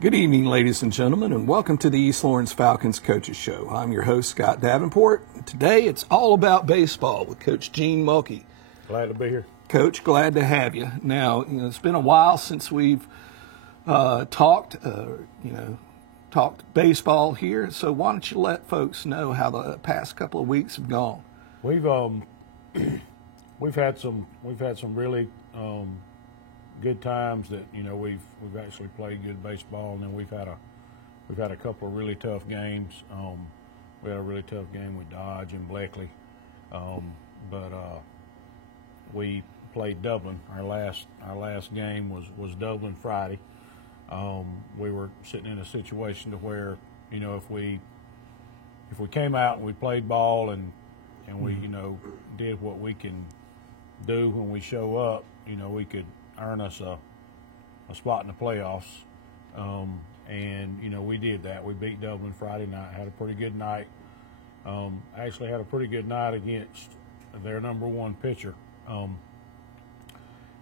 Good evening, ladies and gentlemen, and welcome to the East Lawrence Falcons Coaches Show. I'm your host, Scott Davenport. Today, it's all about baseball with Coach Gene Mulkey. Glad to be here. Coach, glad to have you. Now, it's been a while since we've talked baseball here, so why don't you let folks know how the past couple of weeks have gone? We've had some really good times that we've actually played good baseball, and then we've had a couple of really tough games. We had a really tough game with Dodge and Bleckley, but we played Dublin. Our last game was Dublin Friday. We were sitting in a situation to where if we came out and we played ball and we did what we can do when we show up, we could earn us a spot in the playoffs, and we did that. We beat Dublin Friday night, had a pretty good night. Actually had a pretty good night against their number one pitcher.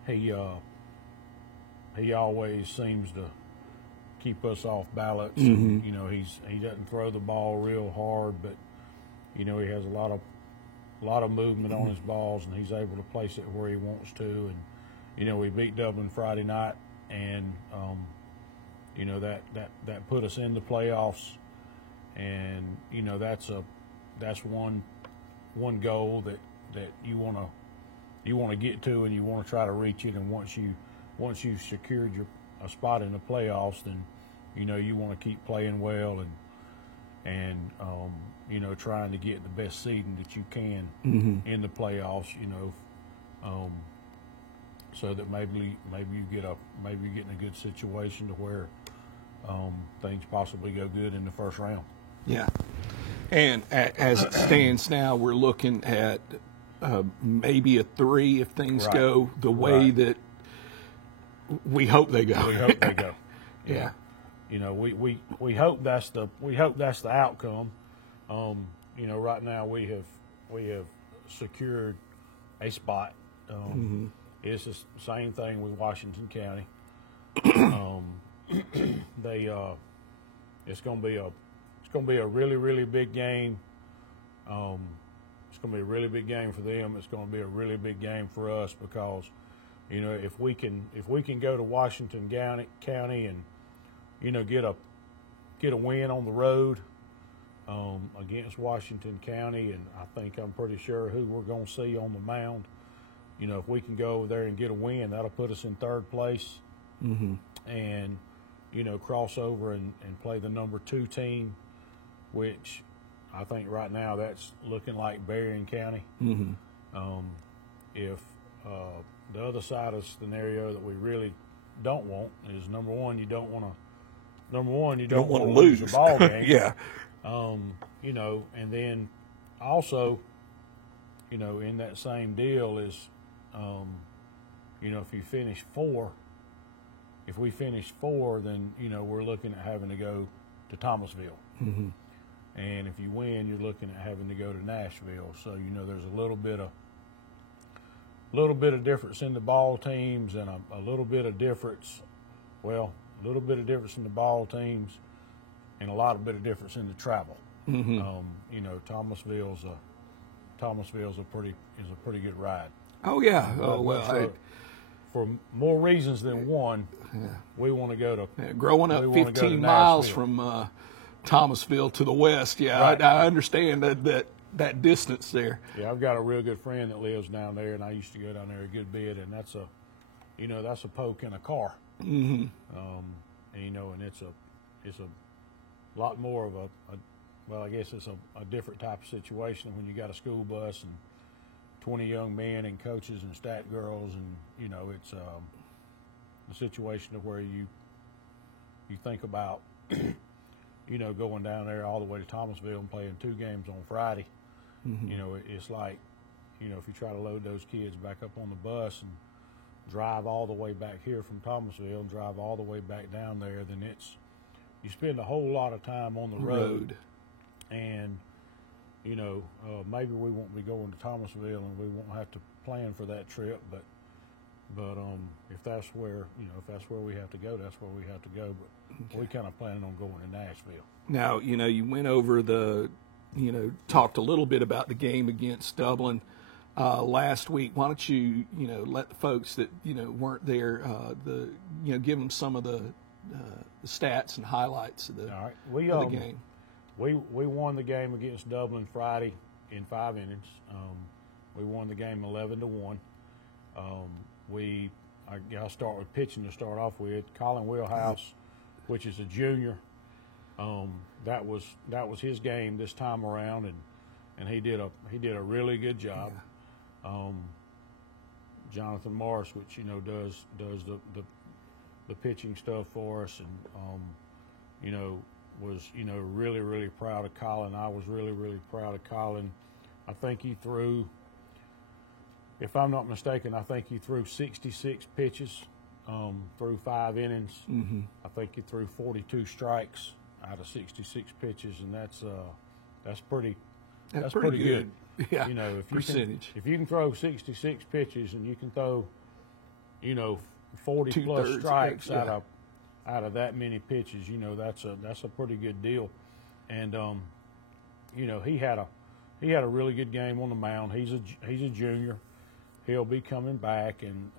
He always seems to keep us off balance. Mm-hmm. He doesn't throw the ball real hard, but he has a lot of movement on his balls, and he's able to place it where he wants to. And we beat Dublin Friday night, and that put us in the playoffs. And that's one goal that you want to get to, and you want to try to reach it. And once you've secured a spot in the playoffs, then you want to keep playing well and trying to get the best seeding that you can in the playoffs. So that maybe you get in a good situation to where things possibly go good in the first round. Yeah, and as it stands now, we're looking at maybe a 3 if things go the way that we hope they go. We hope they go. Yeah. We hope that's the outcome. Right now we have secured a spot. It's the same thing with Washington County. It's going to be a really, really big game. It's going to be a really big game for them. It's going to be a really big game for us because, if we can go to Washington County and get a win on the road against Washington County, and I'm pretty sure who we're going to see on the mound. If we can go over there and get a win, that'll put us in third place, and cross over and play the number 2 team, which I think right now that's looking like Berrien County. If the other side of the scenario that we really don't want is number one, you don't want to lose the ball game. Yeah. And then also, in that same deal is, if we finish 4, then we're looking at having to go to Thomasville. And if you win, you're looking at having to go to Nashville. So there's a little bit of difference in the ball teams, and a little bit of difference in the ball teams, and a lot of bit of difference in the travel. Thomasville's a pretty good ride. Oh yeah. For more reasons than one, we want to go to. Growing up 15 miles from Thomasville to the west, I understand that distance there. Yeah, I've got a real good friend that lives down there, and I used to go down there a good bit, and that's a poke in a car. And it's a lot more of I guess it's a different type of situation when you got a school bus and 20 young men and coaches and stat girls, and it's a situation of where you think about going down there all the way to Thomasville and playing 2 games on Friday. It's like if you try to load those kids back up on the bus and drive all the way back here from Thomasville and drive all the way back down there, then you spend a whole lot of time on the road. And maybe we won't be going to Thomasville and we won't have to plan for that trip, but But if that's where we have to go, that's where we have to go. But we kind of planning on going to Nashville. Now, you went over talked a little bit about the game against Dublin last week. Why don't you, let the folks that, weren't there, give them some of the stats and highlights of the, All right. of the game. We won the game against Dublin Friday in 5 innings. We won the game 11-1. I'll start with pitching to start off with. Colin Wheelhouse, which is a junior, that was his game this time around, and he did a really good job. Jonathan Morris, which does the pitching stuff for us, and was really, really proud of Colin. I was really, really proud of Colin. I think he threw, if I'm not mistaken, I think he threw 66 pitches through 5 innings. Mm-hmm. I think he threw 42 strikes out of 66 pitches, and that's pretty good. Yeah, if you can throw 66 pitches and you can throw 40 plus strikes out of that many pitches, that's a pretty good deal. And he had a really good game on the mound. He's a junior. He'll be coming back, and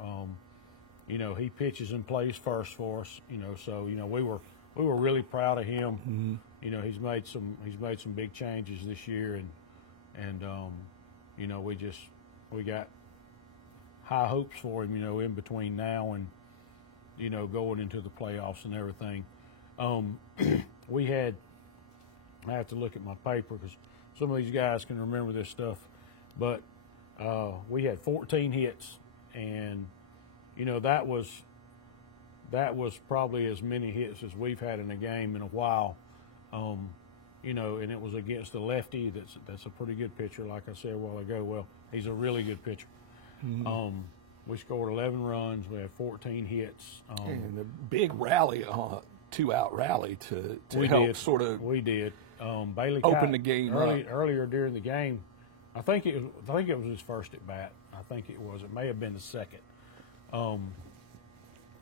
he pitches and plays first for us. So we were really proud of him. Mm-hmm. He's made some big changes this year, and we got high hopes for him. In between now and going into the playoffs and everything. I have to look at my paper because some of these guys can remember this stuff, but we had 14 hits, and that was probably as many hits as we've had in a game in a while. And it was against a lefty that's a pretty good pitcher, like I said a while ago. Well, he's a really good pitcher. Mm-hmm. We scored 11 runs. We had 14 hits. And a big rally, 2-out rally to help sort of. We did. Bailey open Kite, the game earlier during the game. I think it was his first at bat. I think it was. It may have been the second.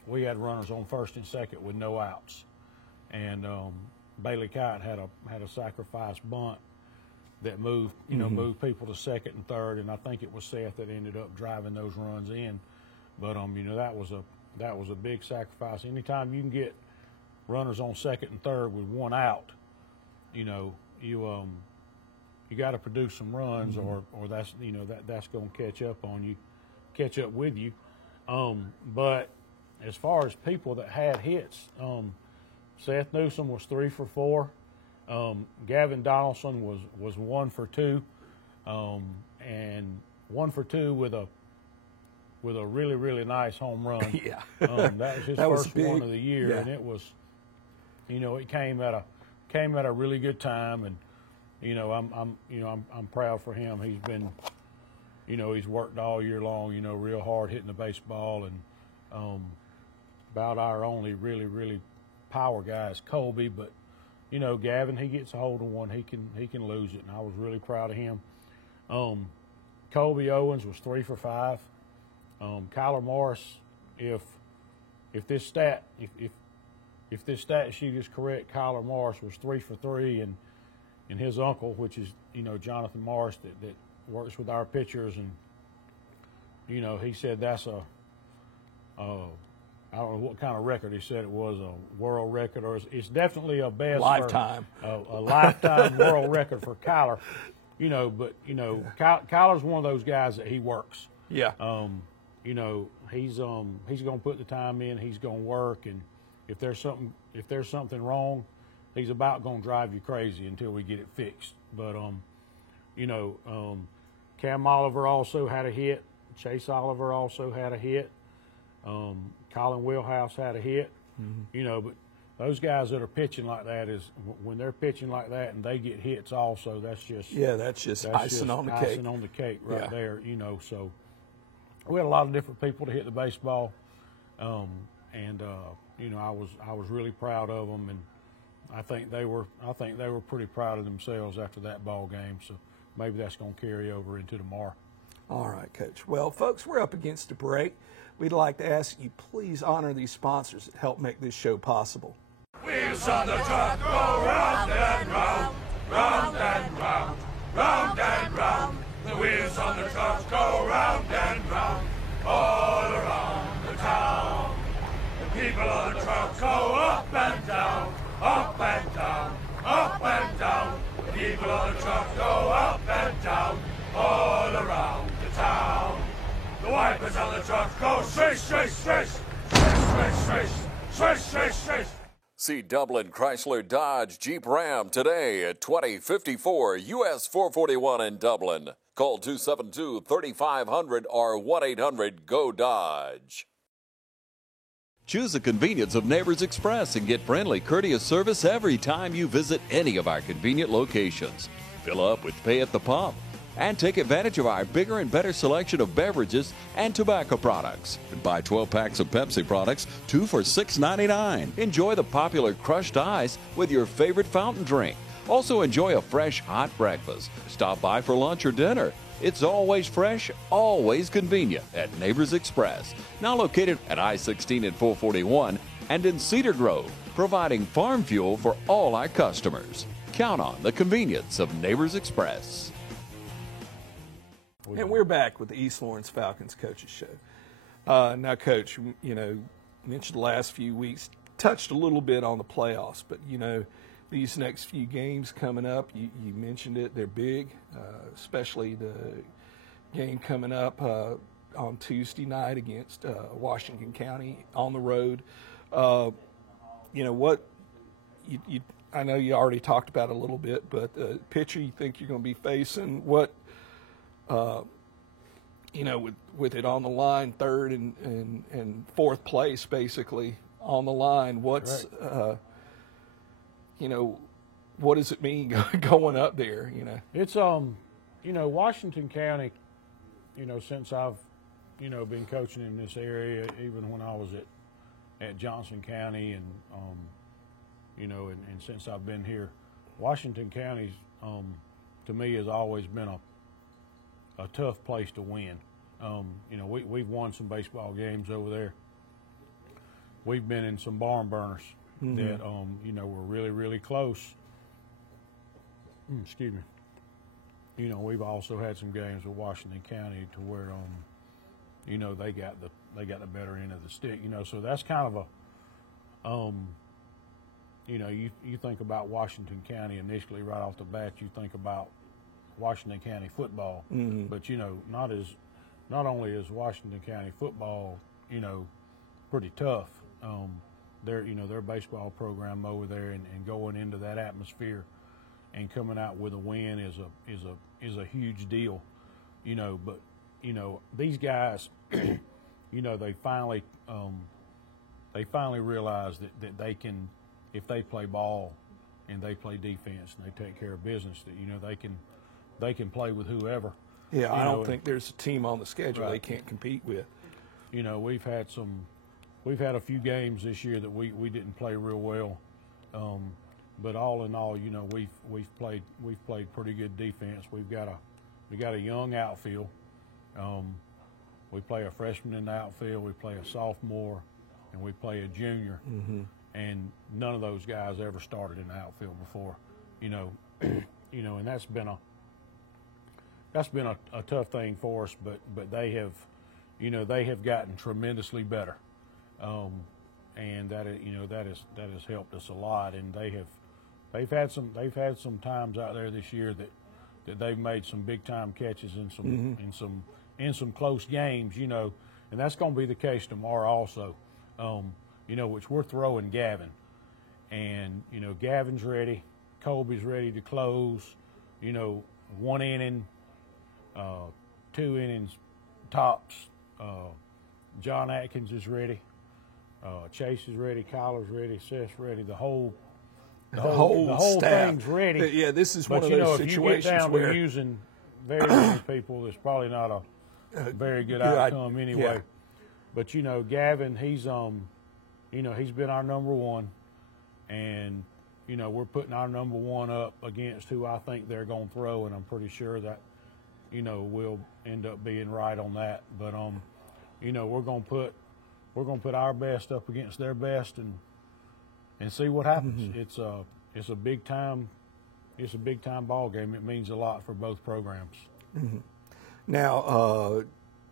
We had runners on first and second with no outs, and Bailey Kite had a sacrifice bunt that moved moved people to second and third, and I think it was Seth that ended up driving those runs in. But that was a big sacrifice. Anytime you can get runners on second and third with 1 out, you got to produce some runs, mm-hmm. or that's that's going to catch up with you. But as far as people that had hits, Seth Newsom was 3 for 4. Gavin Donaldson was 1 for 2, and 1 for 2 with a really, really nice home run. Yeah, that was his first one of the year, and it was, it came at a really good time, and I'm proud for him. He's been, he's worked all year long, real hard hitting the baseball, and about our only really, really power guy is Colby, but Gavin, he gets a hold of one, he can lose it, and I was really proud of him. Colby Owens was 3 for 5. Kyler Morris, if this stat sheet is correct, Kyler Morris was 3 for 3, and his uncle, which is Jonathan Morris, that works with our pitchers, and he said that's I don't know what kind of record he said it was, a world record, or it's definitely a best lifetime, a lifetime world record for Kyler. Kyler's one of those guys that he works. Yeah. He's going to put the time in. He's going to work, and if there's something wrong, he's about going to drive you crazy until we get it fixed. But Cam Oliver also had a hit. Chase Oliver also had a hit. Colin Wheelhouse had a hit. Mm-hmm. But those guys that are pitching like that, is when they're pitching like that and they get hits also, that's just icing on the cake. Icing on the cake right there. So we had a lot of different people to hit the baseball, and I was really proud of them, and I think they were pretty proud of themselves after that ball game. So maybe that's going to carry over into tomorrow. All right, Coach. Well, folks, we're up against a break. We'd like to ask you please honor these sponsors that help make this show possible. Wheels on the truck go round and round, round and round, round and round. The wheels on the truck go round and round, all around the town. The people on the truck go up and down, up and down, up and down. The people on the truck go up and down, all around the town. The wipers on the truck go swish, swish, swish, swish, swish, swish, swish, swish, swish. See Dublin Chrysler Dodge Jeep Ram today at 2054 US 441 in Dublin. Call 272-3500 or 1-800-GO-DODGE. Choose the convenience of Neighbors Express and get friendly, courteous service every time you visit any of our convenient locations. Fill up with pay at the pump and take advantage of our bigger and better selection of beverages and tobacco products. Buy 12 packs of Pepsi products, 2 for $6.99. Enjoy the popular crushed ice with your favorite fountain drink. Also enjoy a fresh, hot breakfast. Stop by for lunch or dinner. It's always fresh, always convenient at Neighbors Express. Now located at I-16 and 441 and in Cedar Grove, providing farm fuel for all our customers. Count on the convenience of Neighbors Express. And we're back with the East Lawrence Falcons Coaches Show. Now, Coach, mentioned the last few weeks, touched a little bit on the playoffs, but, these next few games coming up, you mentioned it, they're big, especially the game coming up on Tuesday night against Washington County on the road. I know you already talked about it a little bit, but the pitcher you think you're going to be facing, what – with it on the line, third and fourth place, basically on the line, what's, right. What does it mean going up there? It's Washington County. Since I've been coaching in this area, even when I was at Johnson County, and and since I've been here, Washington County's to me has always been a tough place to win. We've won some baseball games over there. We've been in some barn burners that, were really, really close. Excuse me. We've also had some games with Washington County to where, they got the better end of the stick. So that's kind of you think about Washington County initially right off the bat. You think about Washington County football, but not only is Washington County football, pretty tough. Their baseball program over there, and going into that atmosphere and coming out with a win is a huge deal. But these guys, they finally realize that they can, if they play ball and they play defense and they take care of business, that they can play with whoever. Yeah, I don't think there's a team on the schedule right. they can't compete with. We've had a few games this year that we didn't play real well, but all in all, we've played pretty good defense. We got a young outfield. We play a freshman in the outfield. We play a sophomore, and we play a junior. And none of those guys ever started in the outfield before. And that's been a tough thing for us, but they have gotten tremendously better, and that has helped us a lot. And they've had some times out there this year that they've made some big time catches in some close games, and that's going to be the case tomorrow also. Which we're throwing Gavin, and Gavin's ready, Colby's ready to close, 1 inning. 2 innings tops. John Atkins is ready. Chase is ready. Kyler's ready. Seth's ready. The whole staff. thing's ready. Yeah, this is one of those situations if you get down where to using very many people, it's probably not a very good outcome anyway. Yeah. But Gavin, he's been our number one, and we're putting our number one up against who I think they're going to throw, and I'm pretty sure that you know, we'll end up being right on that. But you know, we're gonna put our best up against their best and see what happens. It's a big time ball game. It means a lot for both programs. Now,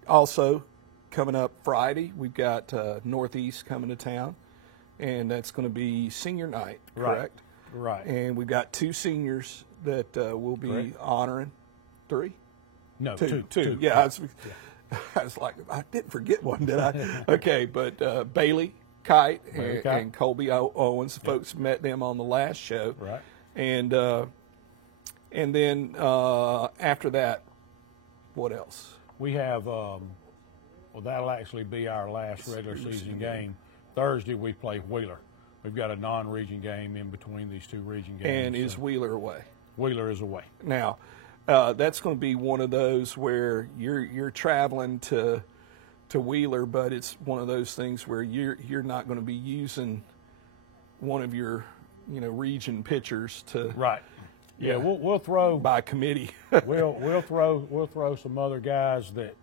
also coming up Friday, we've got Northeast coming to town, and that's going to be senior night, correct? Right. And we've got 2 seniors that we'll be Correct. honoring. 3? No, Two. two. Yeah, I was like, I didn't forget one, did I? Okay, but Bailey Kite and Colby Owens, folks met them on the last show. Right. And then after that, what else? We have, well, that'll actually be our last regular season game. Thursday we play Wheeler. We've got a non-region game in between these 2 region games. And is Wheeler away? Wheeler is away. Now, that's going to be one of those where you're traveling to Wheeler, but it's one of those things where you're not going to be using one of your region pitchers to Right. Yeah, we'll throw by committee. we'll throw some other guys that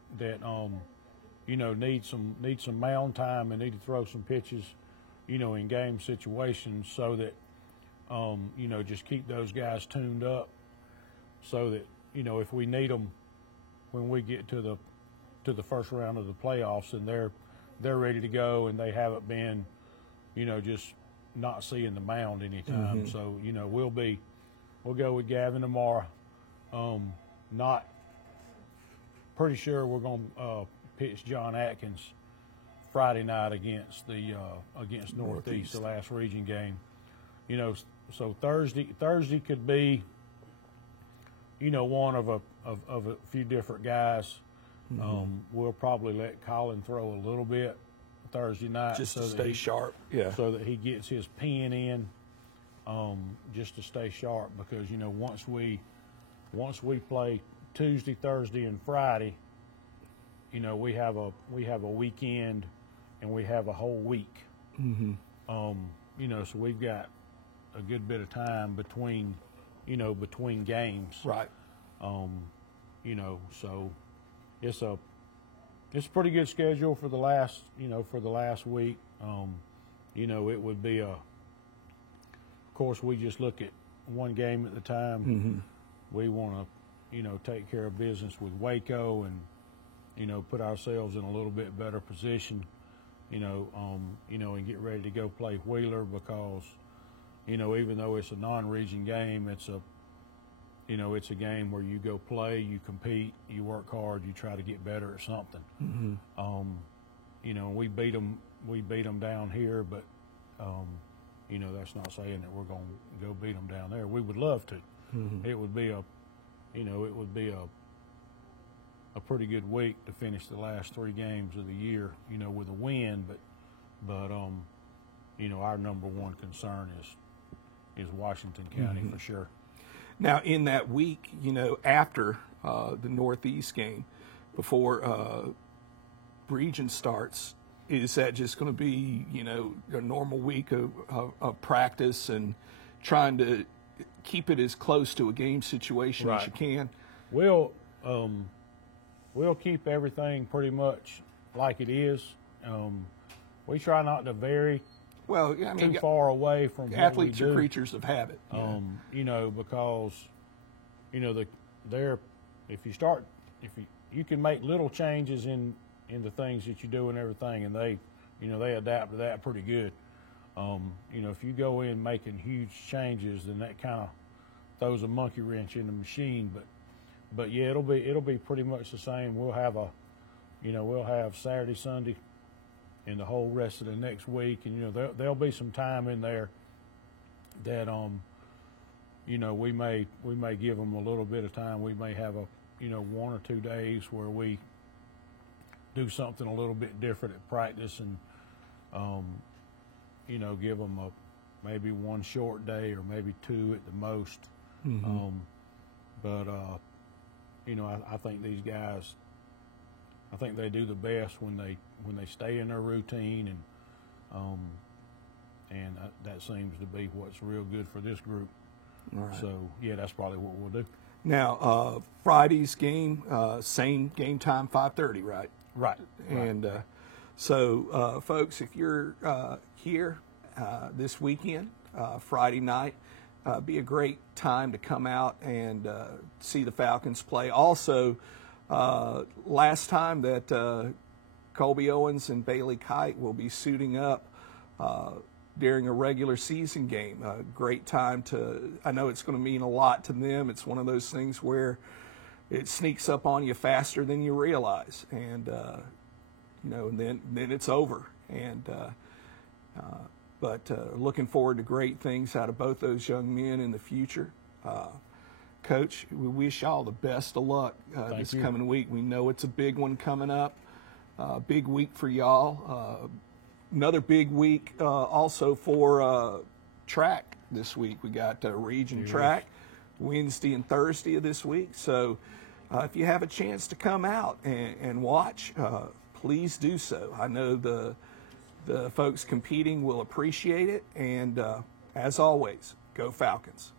you know need some mound time and need to throw some pitches, you know, in game situations so that you know, just keep those guys tuned up so that, you know, if we need them when we get to the first round of the playoffs and they're ready to go and they haven't been, you know, just not seeing the mound anytime. So, you know, we'll go with Gavin tomorrow. Not pretty sure we're going to pitch John Atkins Friday night against Northeast, the last region game. You know, so Thursday could be, you know, one of a few different guys. We'll probably let Colin throw a little bit Thursday night just to stay sharp. Yeah. So that he gets his pin in. Just to stay sharp, because, you know, once we play Tuesday, Thursday, and Friday, you know, we have a weekend and we have a whole week. You know, so we've got a good bit of time between games. Right. You know, so it's a pretty good schedule for the last week. You know, it would be of course, we just look at one game at a time. We want to, you know, take care of business with Waco and, you know, put ourselves in a little bit better position, you know, and get ready to go play Wheeler because, you know, even though it's a non-region game, it's a game where you go play, you compete, you work hard, you try to get better at something. You know, we beat them down here, but you know, that's not saying that we're going to go beat them down there. We would love to. It would be a pretty good week to finish the last 3 games of the year, you know, with a win. But you know, our number one concern is Washington County for sure. Now, in that week, you know, after the Northeast game, before region starts, is that just going to be, you know, a normal week of practice and trying to keep it as close to a game situation as you can? We'll keep everything pretty much like it is. We try not to vary too far away from athletes what we do. are creatures of habit. You know, because, you know, you can make little changes in the things that you do and everything, and they adapt to that pretty good. You know, if you go in making huge changes, then that kind of throws a monkey wrench in the machine. But yeah, it'll be pretty much the same. We'll have Saturday, Sunday, and the whole rest of the next week, and, you know, there'll be some time in there that you know, we may give them a little bit of time. We may have 1 or 2 days where we do something a little bit different at practice, and you know, give them maybe 1 short day or maybe 2 at the most. But you know, I think these guys, I think they do the best when they stay in their routine, and that seems to be what's real good for this group. All right. So yeah, that's probably what we'll do. Now, Friday's game, same game time, 5:30, right? Right. And so, folks, if you're here this weekend, Friday night, be a great time to come out and see the Falcons play. Also, last time that Colby Owens and Bailey Kite will be suiting up during a regular season game. A great time to, I know it's going to mean a lot to them. It's one of those things where it sneaks up on you faster than you realize. And, and then it's over. And, but looking forward to great things out of both those young men in the future. Coach, we wish y'all the best of luck this coming week. We know it's a big one coming up. Big week for y'all. Another big week also for track this week. We got region track Wednesday and Thursday of this week. So if you have a chance to come out and watch, please do so. I know the folks competing will appreciate it. And as always, go Falcons.